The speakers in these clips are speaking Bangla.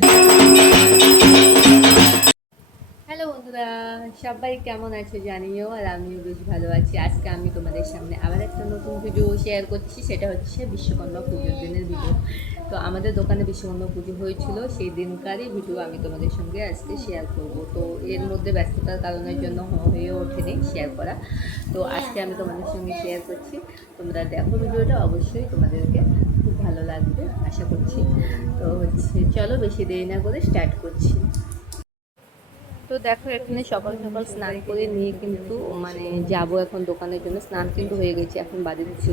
Thank you. সবাই কেমন আছে জানিও, আর আমিও বেশ ভালো আছি। আজকে আমি তোমাদের সামনে আবার একটা নতুন ভিডিও শেয়ার করছি, সেটা হচ্ছে বিশ্বকর্মা পুজোর দিনের ভিডিও তো আমাদের দোকানে বিশ্বকর্মা পুজো হয়েছিল, সেই দিনকারই ভিডিও আমি তোমাদের সঙ্গে আজকে শেয়ার করব। তো এর মধ্যে ব্যস্ততার কারণের জন্য হয়ে ওঠেনি শেয়ার করা। তো আজকে আমি তোমাদের সঙ্গে শেয়ার করছি। তোমরা দেখো ভিডিওটা অবশ্যই তোমাদেরকে খুব ভালো লাগবে, আশা করছি। তো হচ্ছে, চলো বেশি দেরি না করে স্টার্ট করছি। তো দেখো এখানে সকাল সকাল স্নান করে নিয়ে কিন্তু মানে যাব এখন দোকানের জন্য। স্নান কিন্তু হয়ে গেছে এখন বাজে দিচ্ছি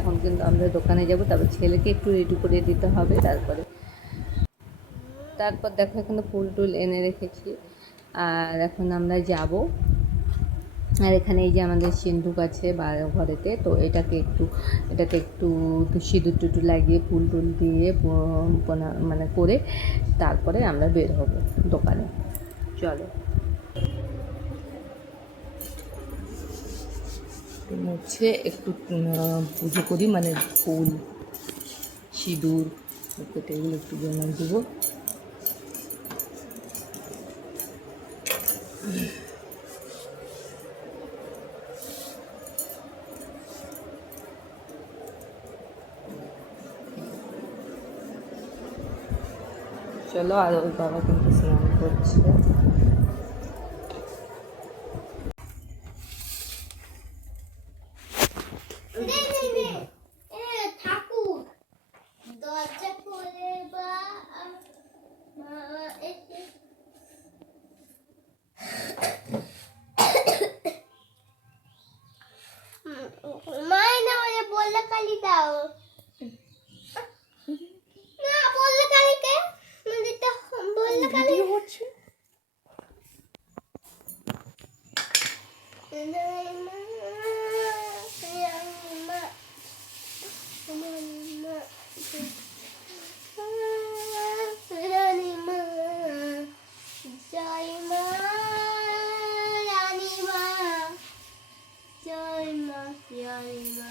এখন কিন্তু আমরা দোকানে যাব তারপর ছেলেকে একটু রেডি করে দিতে হবে তারপরে। তারপর দেখো এখানে ফুল টুল এনে রেখেছি। আর এখন আমরা যাব। আর এখানে এই যে আমাদের সিন্ধুক আছে বা ঘরেতে, তো এটাকে একটু এটাকে একটু সিঁদুর টুটু লাগিয়ে, ফুল টুল দিয়ে মানে করে তারপরে আমরা বের হব দোকানে। চলো। হচ্ছে একটু পুজো করি মানে ফুল, সিঁদুর, এগুলো একটু জন্য দেবো। চলো আর ওর বাবা কিন্তু স্নান করছে ঠাকুর দরজা খুলে বা মা এসে মায় না বলে বললে কালি দাও না বললে কালিকে নদীতে বললে কালি হচ্ছে জয় মা রানী মা জয় মা জয় মা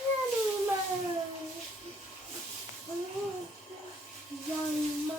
রানী মা জয় মা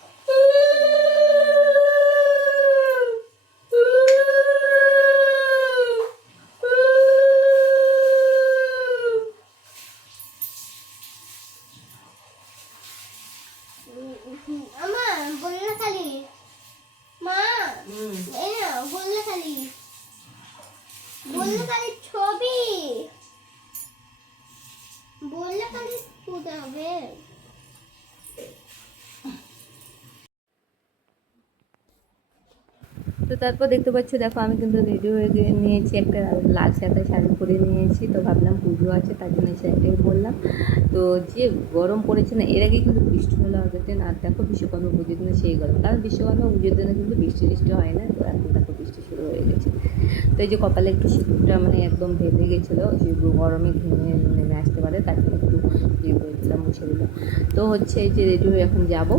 আমা বললে খালি মা এই না বললে খালি বললে খালি ছবি বললে খালি পুজো হবে তো তারপর দেখতে পাচ্ছি, দেখো আমি কিন্তু রেডি হয়ে নিয়েছি একটা লাল সাদা শাড়ি পরে নিয়েছি। তো ভাবলাম পুজো আছে, তার জন্য শাড়িটাই পরলাম। তো যে গরম পড়েছে না, এর আগে কিন্তু বৃষ্টি হলো আগের দিন, আর দেখো বিশ্বকর্মা পুজোর দিনে সেই গরম। কারণ বিশ্বকর্মা পুজোর দিনে কিন্তু বৃষ্টি বৃষ্টি হয় না, তো এখন দেখো বৃষ্টি শুরু হয়ে গেছে। তো এই যে কপালে একটু শীতটা মানে একদম ভেবে গেছিল সেই গরমে ঘেমে নেমে আসতে পারে তার জন্য একটু ইয়ে করে দিলাম, মুছে দিলাম। তো হচ্ছে যে রেডি হয়ে এখন যাব।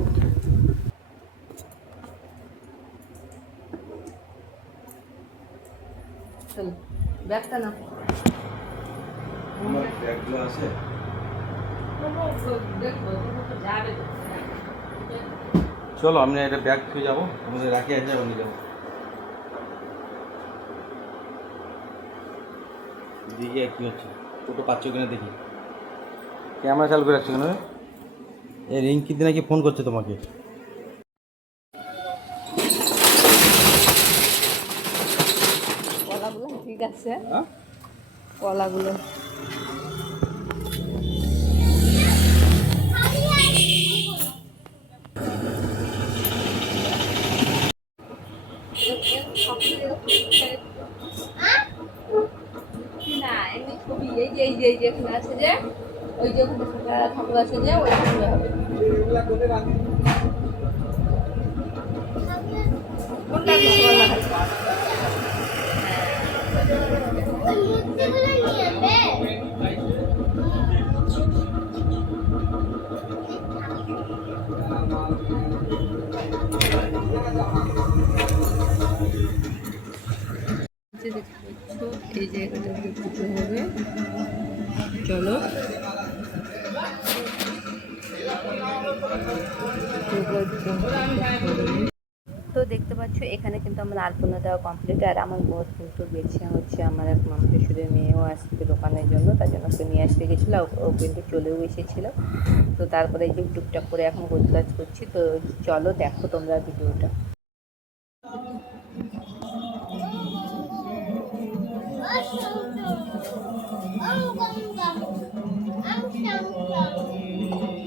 ব্যাগটা না ব্যাগগুলো আছে? চলো আমি একটা ব্যাগ থুয়ে যাব। আমাদের রাখি আছে নিয়ে যাব। দিকে কী হচ্ছে? টোটো পাচ্ছ কিনা দেখি। ক্যামেরা চালু করে রাখছো কেন? রে? এই রিঙ্কিতে নাকি ফোন করছে তোমাকে? কলাগুলো আছে। হ্যাঁ? কলাগুলো। না এমনি ছবি এই যে এই যে এই যে এখানে আছে যে ওই যে ঠাকুর আছে যে ওই ছবি হবে। কোনটা হবে। চলো। তো দেখতে পাচ্ছ, এখানে কিন্তু আমার আলপনা দেওয়া কমপ্লিট আর আমার বর কিন্তু বেছে হচ্ছে আমার এক মামকেশ্বরের মেয়েও আসবে দোকানের জন্য, তার জন্য ওকে নিয়ে আসতে গেছিল ও- কিন্তু চলেও এসেছিল। তো তারপরে যে টুকটাক করে এখন গোজগাজ করছি, তো চলো দেখো তোমরা ভিডিওটা। Amcam geldi.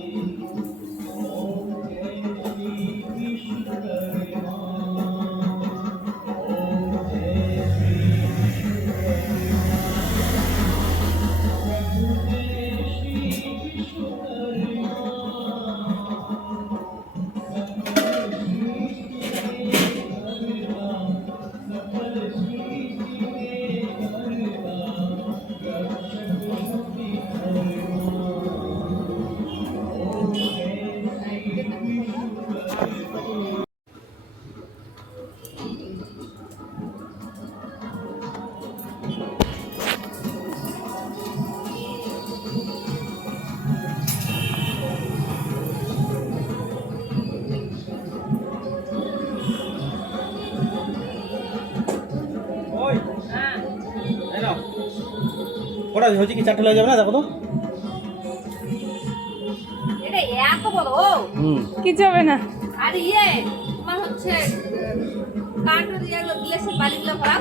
ওটা হচ্ছে কি? চারটে লাগে যাবে না? দেখো তো। কিছু হবে না? আর ইয়ে তোমার হচ্ছে কার্টুন গ্লাসে বাড়িগুলো ভরা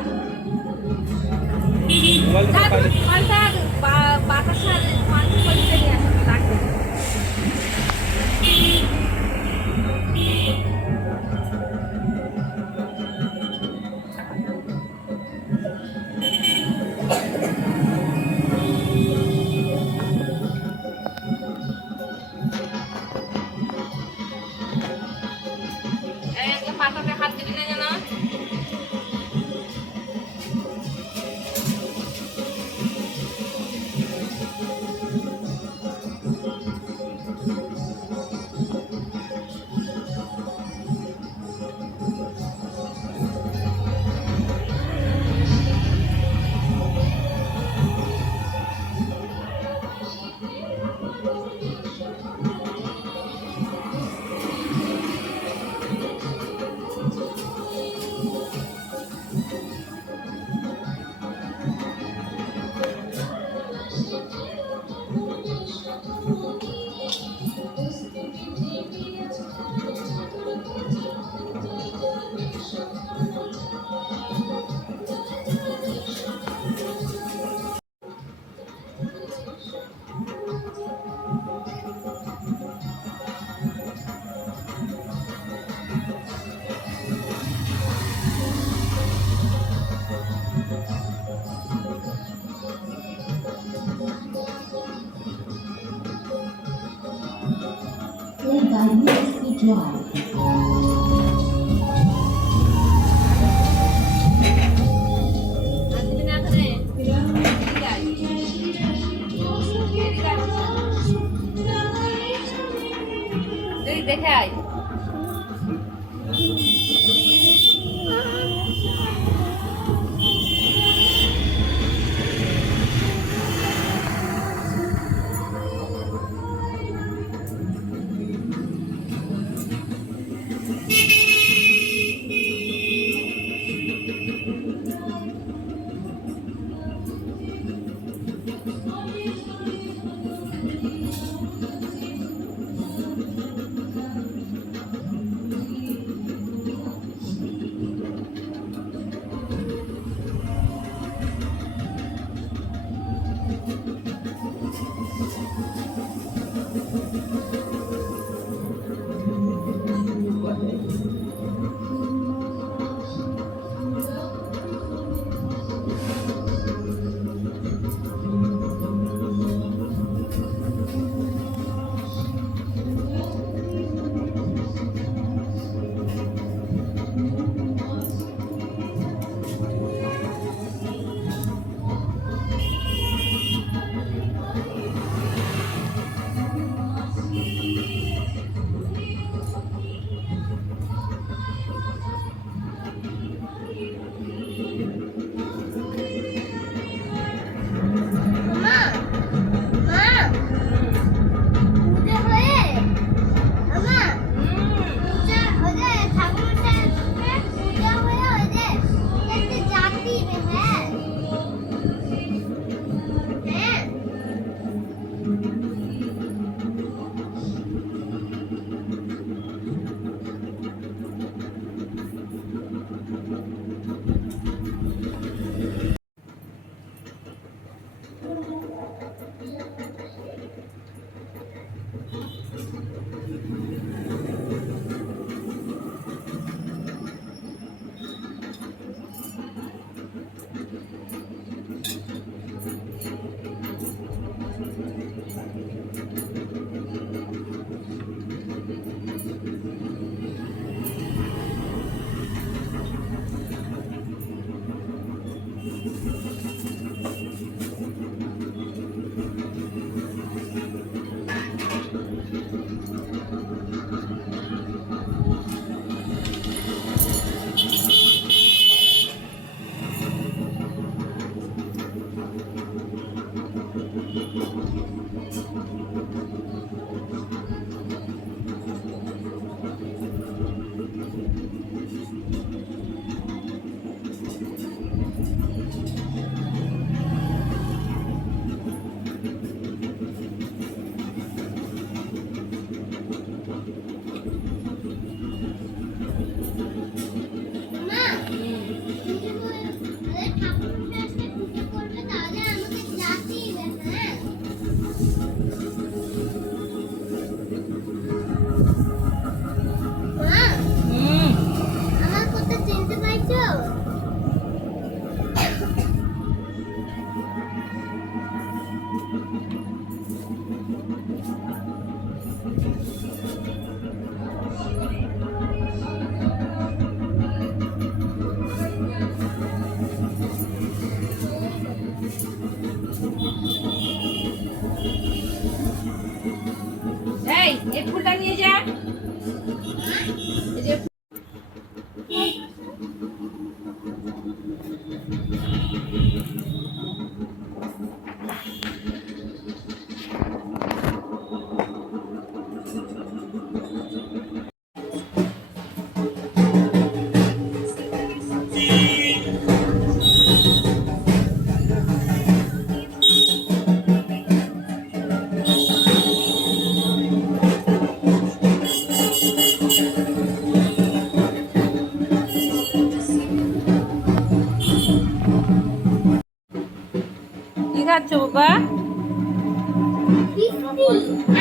খাচ্ছ বাবা?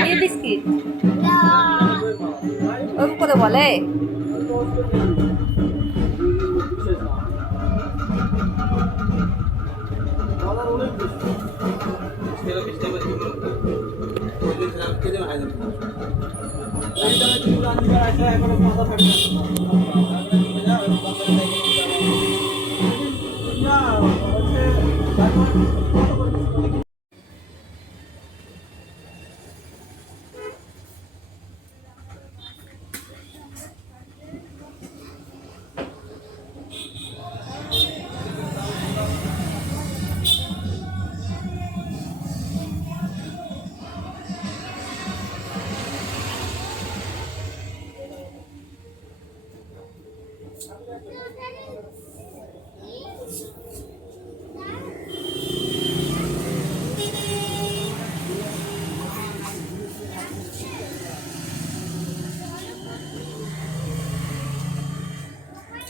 এই বিস্কিট। ওরকম করে বলে। না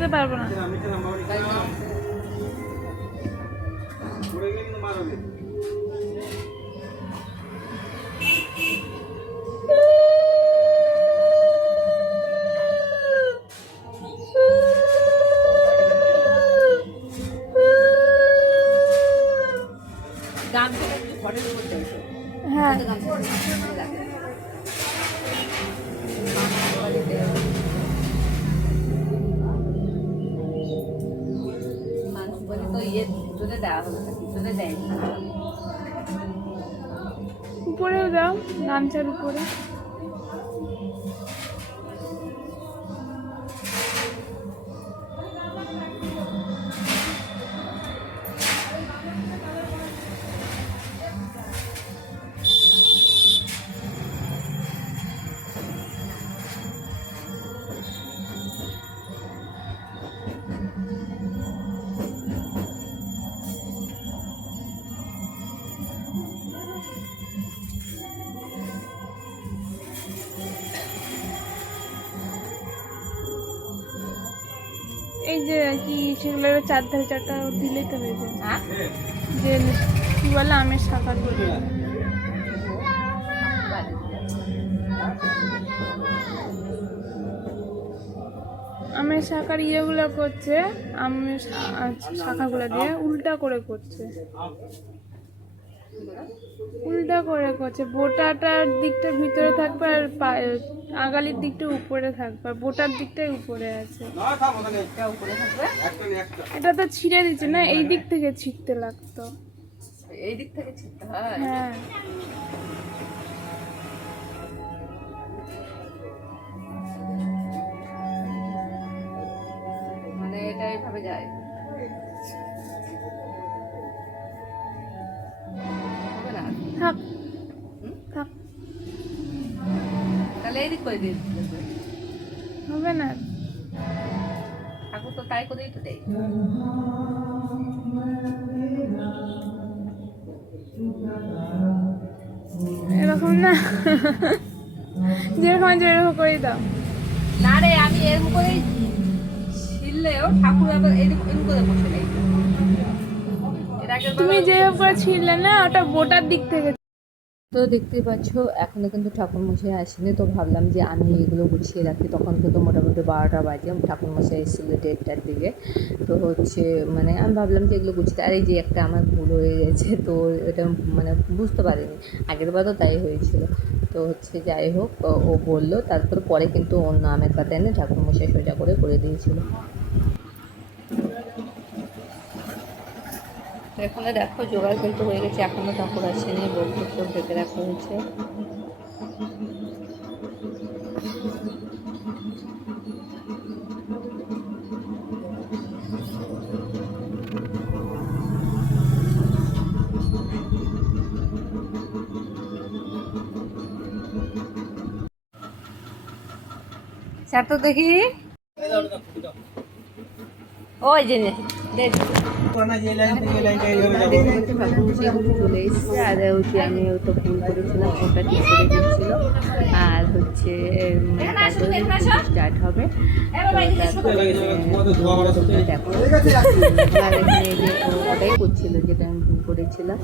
দিতে পারব না। হ্যাঁ। দেওয়া হলো দেয়নি। উপরেও দাও নামচার উপরে। এই যে কি সেগুলো চার ধারে চারটা দিলেই তো হয়ে যায়। হ্যাঁ? যে কি বলে আমের শাখা করে আমের শাখার ইয়েগুলো করছে আমের শাখাগুলো দিয়ে উল্টা করে করছে। উল্টা করে করছে। বোটাটার দিকটা ভিতরে থাকবে আর আগালির দিকটা উপরে থাকবে। আর বোটার দিকটাই উপরে আছে। এটা উপরে থাকবে? এটা তো ছিঁড়ে দিচ্ছে না এই দিক থেকে ছিঁড়তে লাগতো। এই দিক থেকে ছিটতে হয়? হ্যাঁ। মানে এটা এইভাবে যায়। করে হবে। না। ঠাকুর তো তাই করেই তো দেয় এরকম না। যেরকম আছে এরকম করেই দাও। না রে আমি এরকম করেই ছিললেও ঠাকুর আবার এরকম এরকম করে বসে নেই। তুমি যেরকম করে ছিঁড়লে না ওটা বোটার দিক থেকে তো দেখতে পাচ্ছ, এখনও কিন্তু ঠাকুর মশাই আসেনি। তো ভাবলাম যে আমি এগুলো গুছিয়ে রাখি। তখন কিন্তু মোটামুটি বারোটা বাজে। ঠাকুর মশাই এসেছিল দেড়টার দিকে। তো হচ্ছে মানে আমি ভাবলাম যে এগুলো গুছিয়ে, আর এই যে একটা আমার ভুল হয়ে গেছে, তো এটা মানে বুঝতে পারিনি। আগের বারও তাই হয়েছিল। তো হচ্ছে যাই হোক, ও- বলল, তারপর পরে কিন্তু অন্য আমের পাতা এনে ঠাকুর মশাই সোজা করে করে দিয়েছিল। এখানে দেখো, জোগাড় কিন্তু হয়ে গেছে, এখনও ঠাকুর আসেনি বলতে সব ডেকে রাখা হয়েছে। দেখি। ওই যে দে। দে। চলে এসছে আর হচ্ছে আমি ওটা ভুল করেছিলাম ওটা ঠিক করে দিচ্ছিল আর হচ্ছে স্টার্ট হবে। তারপরে, দেখো ওটাই করছিল যেটা আমি ভুল করেছিলাম।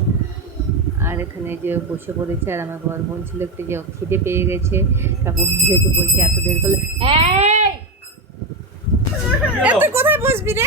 আর এখানে যে বসে পড়েছে আর আমার বর বোন ছিল একটু যে খিদে পেয়ে গেছে ঠাকুর যেহেতু বলছে এত দেরি করলে কোথায় বসবি রে?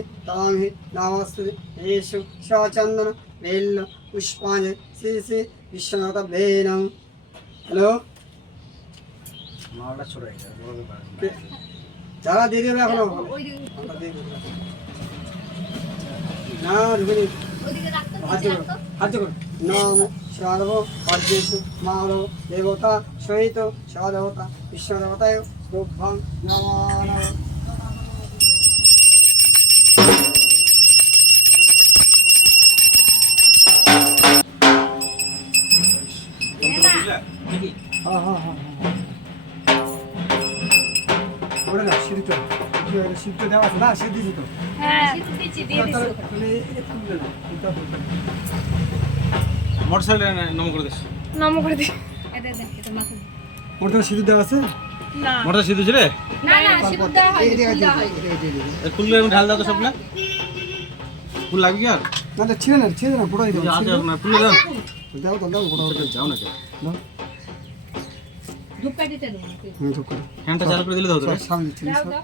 तां हि नमस्ते येषु सचन्दन बेल्ल पुष्पाञ्जलि श्री श्री विश्वनाथ बेनं হ্যালো মালটা ছোট হয়ে গেছে বড় ব্যাপার যারা দিয়ে দেবে এখনো আমরা দিয়ে দেবো না ঢুকে ওদিকে রাখতে হাত করো হাত করো নাম সর্ব অর্জেষু মানব দেবতা সহিত সদেবতা বিশ্বদেবতায় রূপং নম দেওয়া আছে না? সিঁড়ি দিয়েছি তো? হ্যাঁ মোটর সাইকেল নম করে দিস। নম করে দিই ওর তো সিঁদুর দেওয়া আছে? না। মোটর সিদ্ধ ছিল? না না সিঁদুর দেওয়া হয় এই। খুললে আমি ঢাল দাও তো সবগুলা। ফুল লাগবে আর? না তো ছিঁড়ে না ছিঁড়ে না পুরোই দাও আছে না ফুল দাও। দাও তো দাও পুরো যাও না কেন? দাও। ধূপকাঠিটা দেবো হুম চুপ করে ফ্যানটা চালু করে দিলে তো রে। সব সামনে আচ্ছা যেত দাও।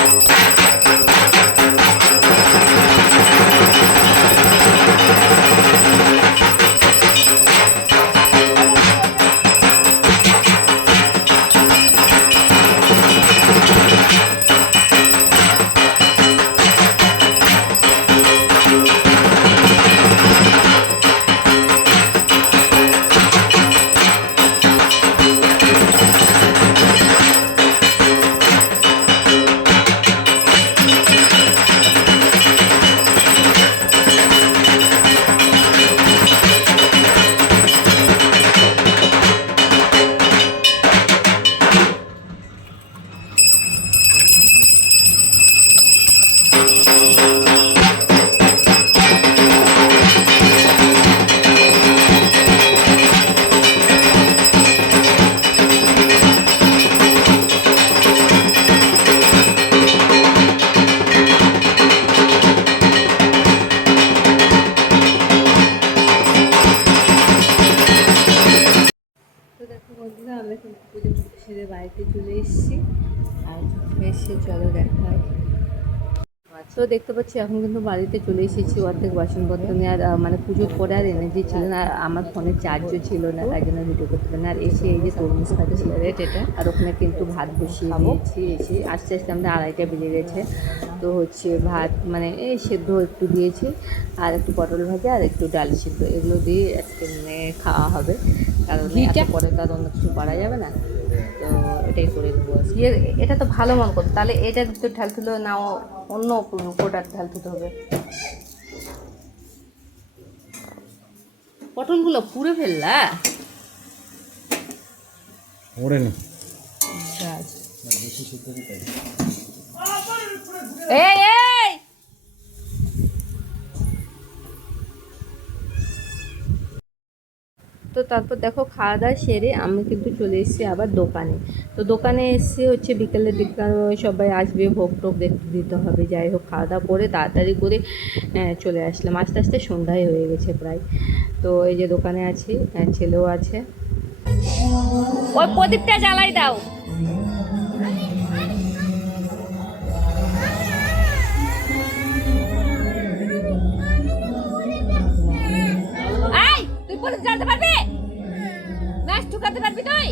তো দেখতে পাচ্ছি এখন কিন্তু বাড়িতে চলে এসেছি অর্ধেক বাসনপত্র নিয়ে। আর মানে পুজোর পরে আর এনার্জি ছিল না আর আমার ফোনে চার্জও ছিল না তাই জন্য ভিডিও করতে পারি না। আর এসে এই যে তরমুজ খাচ্ছি রেট এটা? আর ওখানে কিন্তু ভাত বসিয়ে দিয়েছি এসে আস্তে আস্তে আমাদের আড়াইটা বেজে গেছে। তো হচ্ছে ভাত মানে এই সেদ্ধ একটু দিয়েছি আর একটু পটল ভাজা আর একটু ডাল সেদ্ধ। এগুলো দিয়ে আজকে মানে খাওয়া হবে। কারণ পরে তো আর অন্য কিছু করা যাবে না। এটাই করে দেবো ইয়ে এটা তো ভালো মন করতো তাহলে এটা ভিতর ঢাল তুলো না অন্য প্রোডাক্ট ঢাল তুলতে হবে। পটলগুলো পুড়ে ফেললা? ওরে না। এই এই! তো তারপর দেখো খাওয়া দাওয়া সেরে আমি কিন্তু চলে এসেছি আবার দোকানে। তো দোকানে এসে হচ্ছে বিকেলের দিকে সবাই আসবে, ভোগ টোক দেখতে দিতে হবে। যাই হোক, খাওয়া দাওয়া করে তাড়াতাড়ি করে চলে আসলাম। আস্তে আস্তে সন্ধ্যায় হয়ে গেছে প্রায়। তো এই যে দোকানে আছি ছেলেও আছে। ওই প্রদীপটা জ্বালাই দাও। তুই জানতে পারবি? ম্যাচ ঠুকাতে পারবি তুই?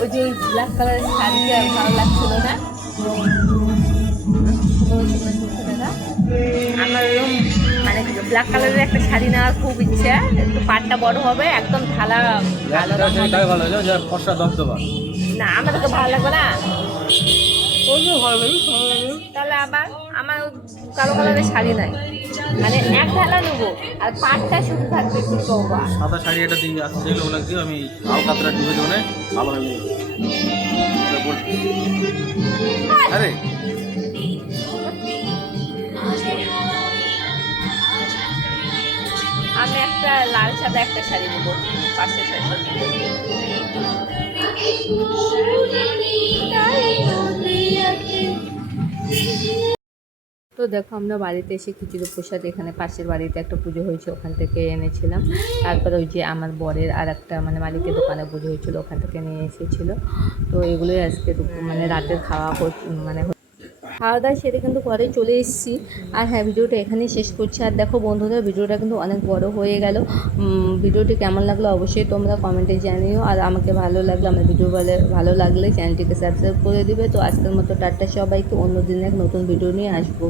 ওই যে ব্ল্যাক কালারের শাড়িটা ভালো লাগছিল না। আমার মানে ব্ল্যাক কালারের একটা শাড়ি নেওয়ার খুব ইচ্ছা একটু পাটটা বড় হবে একদম ঢালা। ভালো না আমাদের তো ভালো লাগবে না। তাহলে আবার আমার কালো কালারের শাড়ি নাই। মানে এক ঢালা নেব আর পাটটা শুধু থাকবে একটু চৌবা সাদা শাড়ি একটা দিয়ে আসছে যেগুলো ওগুলো দিয়ে আমি লাল কাতরা ডুবে দেবো না ভালো এটা আরে! আমি একটা লাল সাদা একটা শাড়ি নেব পাঁচশো ছয়শো তো দেখো আমরা বাড়িতে এসে খিচুড়ি প্রসাদ, এখানে পাশের বাড়িতে একটা পুজো হয়েছে, ওখান থেকে এনেছিলাম। তারপরে ওই যে আমার বরের আর একটা মানে মালিকের দোকানে পুজো হয়েছিল, ওখান থেকে নিয়ে এসেছিল। তো এগুলোই আজকে মানে রাতের খাওয়া মানে খাওয়া দাওয়া সেরে কিন্তু ঘরে চলে এসেছি। আর হ্যাঁ ভিডিওটা এখানেই শেষ করছি। আর দেখো বন্ধুরা, ভিডিওটা কিন্তু অনেক বড় হয়ে গেল। ভিডিওটি কেমন লাগল অবশ্যই তোমরা কমেন্টে জানিও। আর আমাকে ভালো লাগল, আমার ভিডিও ভালো ভালো লাগলে চ্যানেলটিকে সাবস্ক্রাইব করে দিবে। তো আজকের মতো টাটা, সবাইকে অন্য দিন এক নতুন ভিডিও নিয়ে আসব।